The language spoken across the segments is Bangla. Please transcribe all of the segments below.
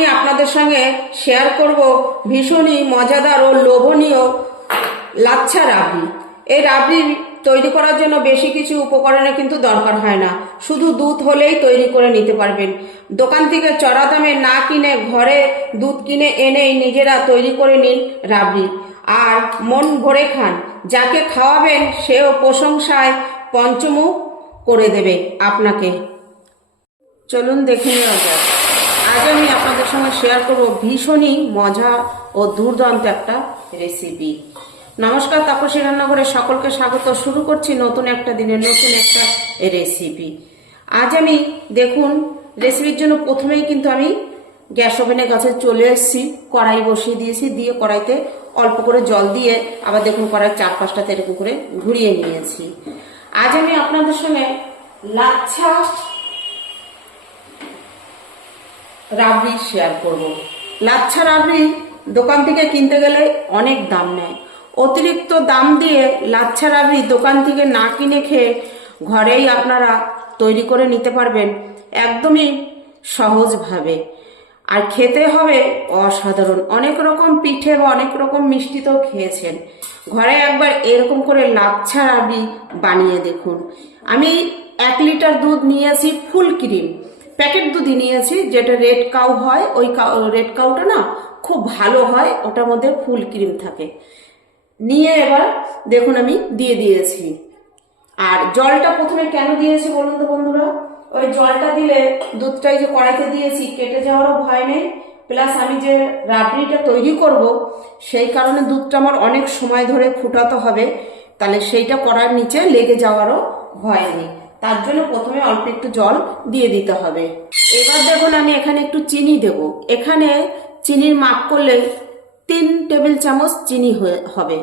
আমি আপনাদের সঙ্গে শেয়ার করব ভীষণই মজাদার ও লোভনীয় লাচ্ছা রাবড়ি। এই রাবড়ি তৈরি করার জন্য বেশি কিছু উপকরণের কিন্তু দরকার হয় না। শুধু দুধ হলেই তৈরি করে নিতে পারবেন। দোকান থেকে চড়া দামে না কিনে ঘরে দুধ কিনে এনেই নিজেরা তৈরি করে নিন রাবড়ি। আর মন ভরে খান, যাকে খাওয়াবেন সেও প্রশংসায় পঞ্চমুখ করে দেবে আপনাকে। চলুন দেখে নেওয়া যাক। আজ আমি আপনাদের সঙ্গে শেয়ার করব ভীষণই মজা ও দুর্দান্ত একটা রেসিপি নমস্কার, তাপসী রান্নাঘরে সকলকে স্বাগত। শুরু করছি নতুন একটা দিনের, নতুন একটা রেসিপি আজ আমি, দেখুন রেসিপির জন্য প্রথমেই কিন্তু আমি গ্যাস ওভেনের কাছে চলে এসেছি, কড়াই বসিয়ে দিয়েছি, দিয়ে কড়াইতে অল্প করে জল দিয়ে আবার দেখুন কড়াই চার পাঁচটাতে এরকম করে ঘুরিয়ে নিয়েছি। আজ আমি আপনাদের সঙ্গে লাচ্ছা রাবড়ি শেয়ার করব। লাচ্ছা রাবড়ি দোকান থেকে কিনতে গেলে অনেক দাম নেয়। অতিরিক্ত দাম দিয়ে লাচ্ছা রাবড়ি দোকান থেকে না কিনে খেয়ে ঘরেই আপনারা তৈরি করে নিতে পারবেন একদমই সহজভাবে আর খেতে হবে অসাধারণ। অনেক রকম পিঠে বা অনেক রকম মিষ্টি তো খেয়েছেন। ঘরে একবার এরকম করে লাচ্ছা রাবড়ি বানিয়ে দেখুন। আমি এক লিটার দুধ নিয়েছি ফুল ক্রিম। প্যাকেট দুধই নিয়েছি, যেটা রেড কাউ হয়, ওই রেড কাউটা না খুব ভালো হয়, ওটার মধ্যে ফুল ক্রিম থাকে। নিয়ে এবার দেখুন আমি দিয়ে দিয়েছি। আর জলটা প্রথমে কেন দিয়েছি বলুন তো বন্ধুরা? ওই জলটা দিলে দুধটাই যে কড়াইতে দিয়েছি, কেটে যাওয়ারও ভয় নেই। প্লাস আমি যে রাবড়িটা তৈরি করব, সেই কারণে দুধটা আমার অনেক সময় ধরে ফুটাতে হবে, তাহলে সেইটা কড়ার নিচে লেগে যাওয়ারও ভয় নেই। তার জন্য প্রথমে অল্প একটু জল দিয়ে দিতে হবে। এবার দেখুন আমি এখানে একটু চিনি দেব। এখানে চিনির মাপ করলে তিন টেবিল চামচ চিনি হবে।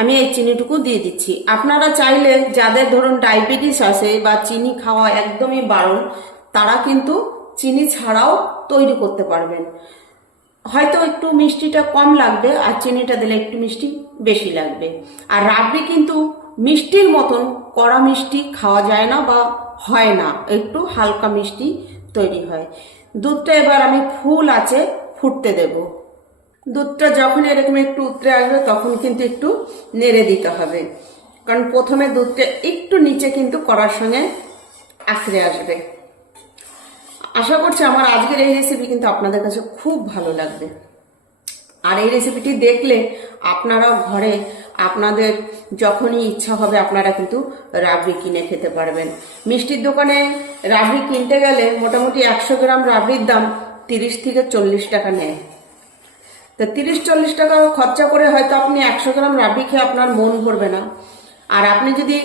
আমি এই চিনিটুকু দিয়ে দিচ্ছি। আপনারা চাইলে যাদের ধরুন ডায়াবেটিস আছে বা চিনি খাওয়া একদমই বারণ, তারা কিন্তু চিনি ছাড়াও তৈরি করতে পারবেন। হয়তো একটু মিষ্টিটা কম লাগবে আর চিনিটা দিলে একটু মিষ্টি বেশি লাগবে। আর রাবড়ি কিন্তু মিষ্টির মতন কড়া মিষ্টি খাওয়া যায় না বা হয় না, একটু হালকা মিষ্টি তৈরি হয়। দুধটা এবার আমি ফুল আছে ফুটতে দেব। দুধটা যখন এরকম একটু উতরে আসবে তখন কিন্তু একটু নেড়ে দিতে হবে। কারণ প্রথমে দুধটা একটু নিচে কিন্তু কড়ার সঙ্গে আঁকড়ে আসবে। আশা করছি আমার আজকের এই রেসিপি কিন্তু আপনাদের কাছে খুব ভালো লাগবে। আর এই রেসিপিটি দেখলে আপনারাও ঘরে আপনাদের যখনই ইচ্ছা হবে আপনারা কিন্তু রাবড়ি কিনে খেতে পারবেন। মিষ্টির দোকানে রাবড়ি কিনতে গেলে মোটামুটি একশো গ্রাম রাবড়ির দাম তিরিশ থেকে চল্লিশ টাকা নেয়। তা তিরিশ চল্লিশ টাকা খরচা করে হয়তো আপনি একশো গ্রাম রাবড়ি খেয়ে আপনার মন ভরবে না। আর আপনি যদি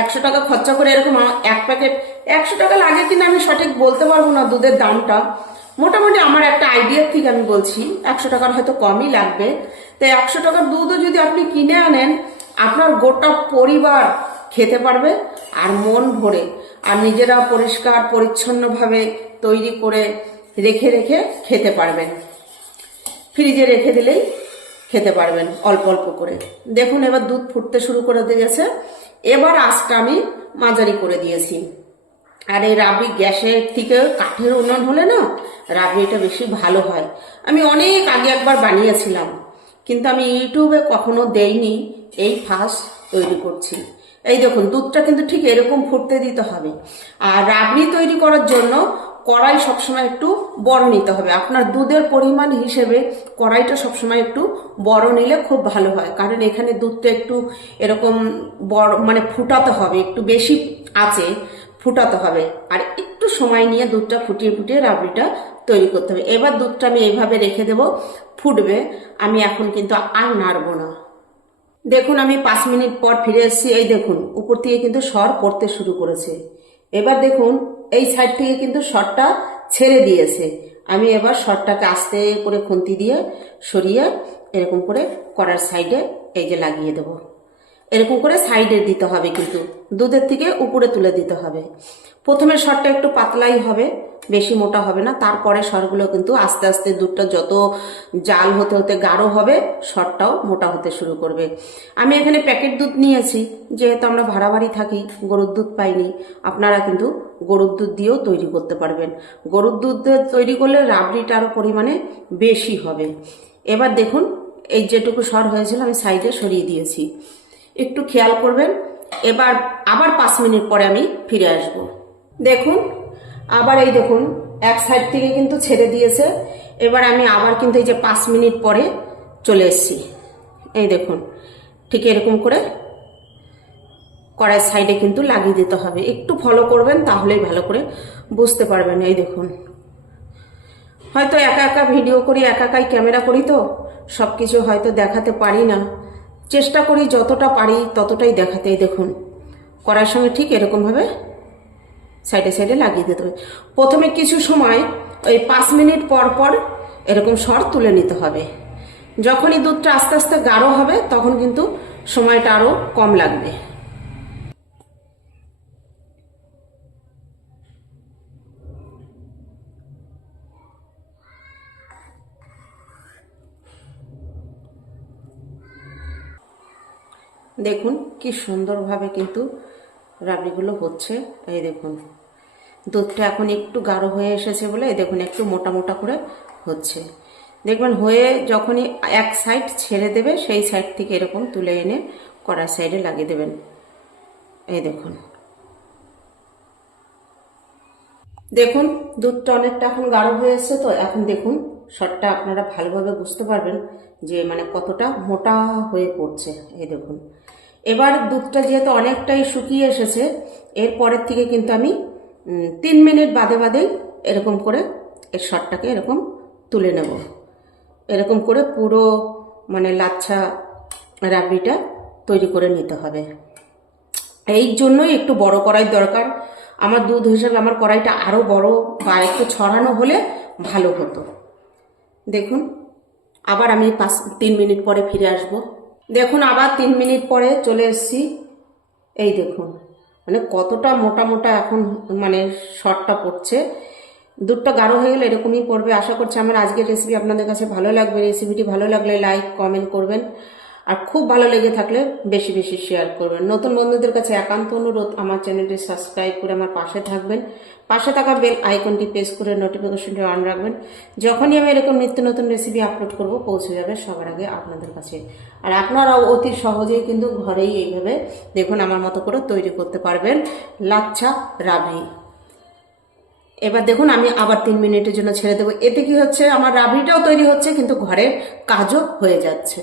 একশো টাকা খরচা করে এরকম এক প্যাকেট, একশো টাকা লাগে কিনা আমি সঠিক বলতে পারব না দুধের দামটা। মোটামুটি আমার একটা আইডিয়ার থেকে আমি বলছি, একশো টাকার হয়তো কমই লাগবে। তো একশো টাকার দুধও যদি আপনি কিনে আনেন, আপনার গোটা পরিবার খেতে পারবে আর মন ভরে। আর নিজেরা পরিষ্কার, পরিচ্ছন্নভাবে তৈরি করে রেখে রেখে খেতে পারবেন। ফ্রিজে রেখে দিলেই খেতে পারবেন অল্প অল্প করে। দেখুন এবার দুধ ফুটতে শুরু করে দিয়েছে। এবার আজটা আমি মাঝারি করে দিয়েছি। আর এই রাবড়ি গ্যাসের থেকে কাঠের উনুন হলে না রাবড়িটা বেশি ভালো হয়। আমি অনেক আগে একবার বানিয়েছিলাম, কিন্তু আমি ইউটিউবে কখনো দেইনি, এই ফার্স্ট তৈরি করছি। এই দেখুন, দুধটা কিন্তু ঠিক এরকম ফুটতে দিতে হবে। আর রাবড়ি তৈরি করার জন্য কড়াই সবসময় একটু বড় নিতে হবে। আপনার দুধের পরিমাণ হিসেবে কড়াইটা সবসময় একটু বড় নিলে খুব ভালো হয়, কারণ এখানে দুধটা একটু এরকম বড় মানে ফুটাতে হবে, একটু বেশি আছে। ফুটাতে হবে। আর একটু সময় নিয়ে দুধটা ফুটিয়ে ফুটিয়ে রাবড়িটা তৈরি করতে হবে। এবার দুধটা আমি এইভাবে রেখে দেব। ফুটবে। আমি এখন কিন্তু আর নাড়বো না। দেখুন, আমি পাঁচ মিনিট পর ফিরে এসেছি। এই দেখুন, উপর থেকে কিন্তু স্বর পড়তে শুরু করেছে। এবার দেখুন, এই সাইড থেকে কিন্তু স্বরটা ছেড়ে দিয়েছে। আমি এবার স্বরটাকে আস্তে করে খুন্তি দিয়ে সরিয়ে এরকম করে করার সাইডে এই যে লাগিয়ে দেবো। এরকম করে সাইডে দিতে হবে কিন্তু। দুধের থেকে উপরে তুলে দিতে হবে। প্রথমে শটটা একটু পাতলাই হবে, বেশি মোটা হবে না। তারপরে সরগুলো কিন্তু আস্তে আস্তে দুধটা যত জাল হতে হতে গাঢ় হবে, সরটাও মোটা হতে শুরু করবে। আমি এখানে প্যাকেট দুধ নিয়েছি, যেহেতু আমরা ভাড়া বাড়ি থাকি, গরুর দুধ পাইনি, আপনারা কিন্তু গরুর দুধ দিয়েও তৈরি করতে পারবেন। গরুর দুধ তৈরি করলে রাবড়িটা আরও পরিমাণে বেশি হবে। এবার দেখুন, এই যেটুকু সর হয়েছিল আমি সাইডে সরিয়ে দিয়েছি। একটু খেয়াল করবেন। এবার আবার পাঁচ মিনিট পরে আমি ফিরে আসব। দেখুন, আবার এই দেখুন, এক সাইড থেকে কিন্তু ছেড়ে দিয়েছে। এবার আমি আবার কিন্তু এই যে পাঁচ মিনিট পরে চলে এসেছি। এই দেখুন, ঠিক এরকম করে কড়াই সাইডে কিন্তু লাগিয়ে দিতে হবে। একটু ফলো করবেন, তাহলেই ভালো করে বুঝতে পারবেন। এই দেখুন, হয়তো একা একা ভিডিও করি, একা একাই ক্যামেরা করি তো সব কিছু হয়তো দেখাতে পারি না। চেষ্টা করি যতটা পারি ততটাই দেখাতেই দেখুন। করার সঙ্গে ঠিক এরকমভাবে সাইডে সাইডে লাগিয়ে দিতে হবে। প্রথমে কিছু সময় ওই পাঁচ মিনিট পর পর এরকম সর তুলে নিতে হবে। যখনই দুধটা আস্তে আস্তে গাঢ় হবে, তখন কিন্তু সময়টা আরও কম লাগবে। দেখুন কি সুন্দরভাবে কিন্তু রাবড়িগুলো হচ্ছে। এই দেখুন। দুধটা এখন একটু গাঢ় হয়ে এসেছে বলে এই দেখুন একটু মোটা মোটা করে হচ্ছে। দেখবেন হয়ে যখনই এক সাইড ছেড়ে দেবে, সেই সাইড থেকে এরকম তুলে এনে কড়ার সাইডে লাগিয়ে দেবেন। এই দেখুন। দেখুন, দুধটা অনেকটা এখন গাঢ় হয়ে এসছে তো, এখন দেখুন শটটা আপনারা ভালোভাবে বুঝতে পারবেন যে মানে কতটা মোটা হয়ে পড়ছে। এই দেখুন। এবার দুধটা যেহেতু অনেকটাই শুকিয়ে এসেছে এরপরের থেকে কিন্তু আমি তিন মিনিট বাদে বাদেই এরকম করে এর শটটাকে এরকম তুলে নেব। এরকম করে পুরো মানে লাচ্ছা রাবড়িটা তৈরি করে নিতে হবে। এই জন্যই একটু বড় কড়াই দরকার। আমার দুধ হিসেবে আমার কড়াইটা আরও বড় বা একটু ছড়ানো হলে ভালো হতো। দেখুন, আবার আমি পাঁচ, তিন মিনিট পরে ফিরে আসব। দেখুন, আবার তিন মিনিট পরে চলে এসছি। এই দেখুন মানে কতটা মোটা মোটা এখন মানে শর্টটা পড়ছে। দুধটা গাঢ় হয়ে গেলে এরকমই পড়বে। আশা করছি আমার আজকের রেসিপি আপনাদের কাছে ভালো লাগবে। রেসিপিটি ভালো লাগলে লাইক কমেন্ট করবেন। আর খুব ভালো লেগে থাকলে বেশি বেশি শেয়ার করবেন। নতুন বন্ধুদের কাছে একান্ত অনুরোধ, আমার চ্যানেলটি সাবস্ক্রাইব করে আমার পাশে থাকবেন। পাশে থাকা বেল আইকনটি প্রেস করে নোটিফিকেশনটি অন রাখবেন। যখনই আমি এরকম নিত্য নতুন রেসিপি আপলোড করব, পৌঁছে যাবে সবার আগে আপনাদের কাছে। আর আপনারাও অতি সহজেই কিন্তু ঘরেই এইভাবে দেখুন আমার মতো করে তৈরি করতে পারবেন লাচ্ছা রাবড়ি। এবার দেখুন আমি আবার তিন মিনিটের জন্য ছেড়ে দেবো। এতে কি হচ্ছে? আমার রাবড়িটাও তৈরি হচ্ছে, কিন্তু ঘরের কাজও হয়ে যাচ্ছে।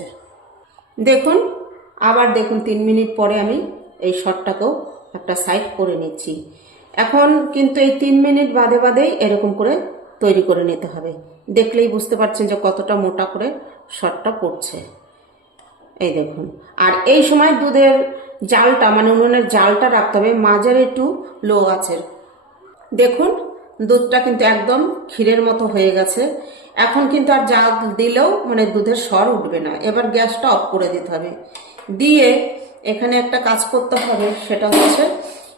দেখুন, আবার দেখুন, তিন মিনিট পরে আমি এই শটটাকেও একটা সাইড করে নিচ্ছি। এখন কিন্তু এই তিন মিনিট বাদে বাদেই এরকম করে তৈরি করে নিতে হবে। দেখলেই বুঝতে পারছেন যে কতটা মোটা করে শটটা পড়ছে। এই দেখুন। আর এই সময় দুধের জালটা মানে উনুনের জালটা রাখতে হবে, মাঝারি একটু লো আছে দেখুন, দুধটা কিন্তু একদম ক্ষীরের মতো হয়ে গেছে। এখন কিন্তু আর জাল দিলেও মানে দুধের স্বর উঠবে না। এবার গ্যাসটা অফ করে দিতে হবে। দিয়ে এখানে একটা কাজ করতে হবে, সেটা হচ্ছে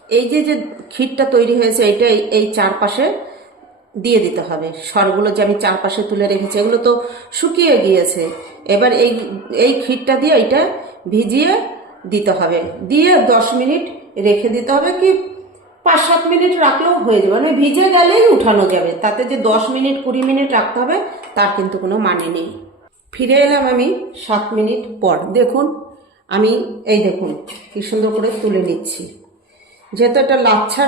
এই যে যে ক্ষীরটা তৈরি হয়েছে এই- এই চারপাশে দিয়ে দিতে হবে। সরগুলো যে আমি চারপাশে তুলে রেখেছি, এগুলো তো শুকিয়ে গিয়েছে। এবার এই এই ক্ষীরটা দিয়ে এটা ভিজিয়ে দিতে হবে। দিয়ে দশ মিনিট রেখে দিতে হবে কি পাঁচ সাত মিনিট রাখলেও হয়ে যাবে। মানে ভিজে গেলেই উঠানো যাবে। তাতে যে দশ মিনিট, কুড়ি মিনিট রাখতে হবে, তার কিন্তু কোনো মানে নেই। ফিরে এলাম আমি সাত মিনিট পর। দেখুন, আমি, এই দেখুন, কি সুন্দর করে তুলে নিচ্ছি। যেহেতু একটা লাচ্ছা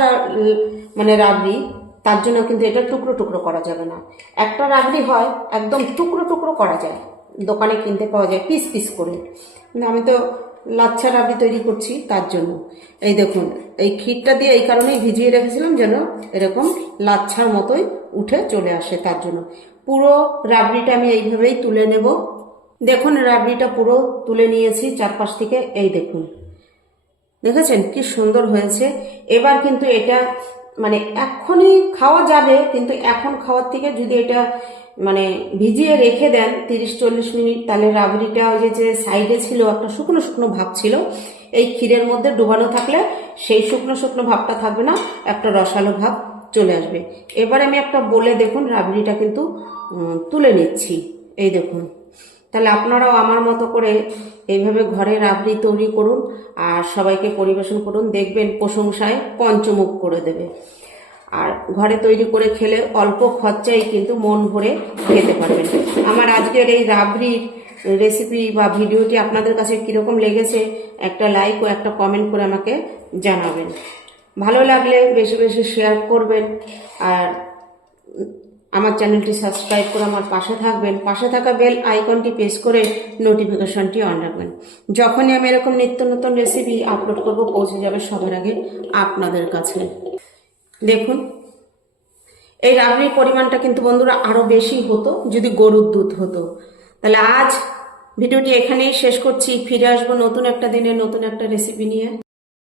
মানে রাবড়ি তার জন্য কিন্তু এটা টুকরো টুকরো করা যাবে না। একটা রাবড়ি হয়, একদম টুকরো টুকরো করা যায়। দোকানে কিনতে পাওয়া যায়, পিস পিস করে। কিন্তু আমি তো লাচ্ছা রাবড়ি তৈরি করছি তার জন্য। এই দেখুন, এই ক্ষীরটা দিয়ে এই কারণেই ভিজিয়ে রেখেছিলাম যেন এরকম লাচ্ছার মতোই উঠে চলে আসে তার জন্য। পুরো রাবড়িটা আমি এইভাবেই তুলে নেব। দেখুন, রাবড়িটা পুরো তুলে নিয়েছি চারপাশ থেকে। এই দেখুন, দেখেছেন কি সুন্দর হয়েছে। এবার কিন্তু এটা মানে এখনই খাওয়া যাবে, কিন্তু এখন খাওয়ার থেকে যদি এটা মানে ভিজিয়ে রেখে দেন তিরিশ চল্লিশ মিনিট, তাহলে রাবড়িটা ওই যে যে সাইডে ছিল একটা শুকনো শুকনো ভাব ছিল, এই ক্ষীরের মধ্যে ডুবানো থাকলে সেই শুকনো শুকনো ভাবটা থাকবে না, একটা রসালো ভাব চলে আসবে। এবার আমি একটা বলে দেখুন, রাবড়িটা কিন্তু তুলে নিচ্ছি। এই দেখুন, তাহলে আপনারাও আমার মতো করে এইভাবে ঘরে রাবড়ি তৈরি করুন আর সবাইকে পরিবেশন করুন, দেখবেন প্রশংসায় পঞ্চমুখ করে দেবে। আর ঘরে তৈরি করে খেলে অল্প খরচায় কিন্তু মন ভরে খেতে পারবেন। আমার আজকের এই রাবড়ির রেসিপি বা ভিডিওটি আপনাদের কাছে কীরকম লেগেছে, একটা লাইক ও একটা কমেন্ট করে আমাকে জানাবেন। ভালো লাগলে বেশি বেশি শেয়ার করবেন আর আমার চ্যানেলটি সাবস্ক্রাইব করে আমার পাশে থাকবেন। পাশে থাকা বেল আইকনটি প্রেস করে নোটিফিকেশনটি অন রাখবেন। যখনই আমি এরকম নিত্য নতুন রেসিপি আপলোড করব, পৌঁছে যাবে সবার আগে আপনাদের কাছে। দেখুন। এই রাবড়ির পরিমাণটা কিন্তু বন্ধুরা আরও বেশি হতো, যদি গরুর দুধ হতো। তাহলে আজ ভিডিওটি এখানেই শেষ করছি, ফিরে আসব নতুন একটা দিনে, নতুন একটা রেসিপি নিয়ে।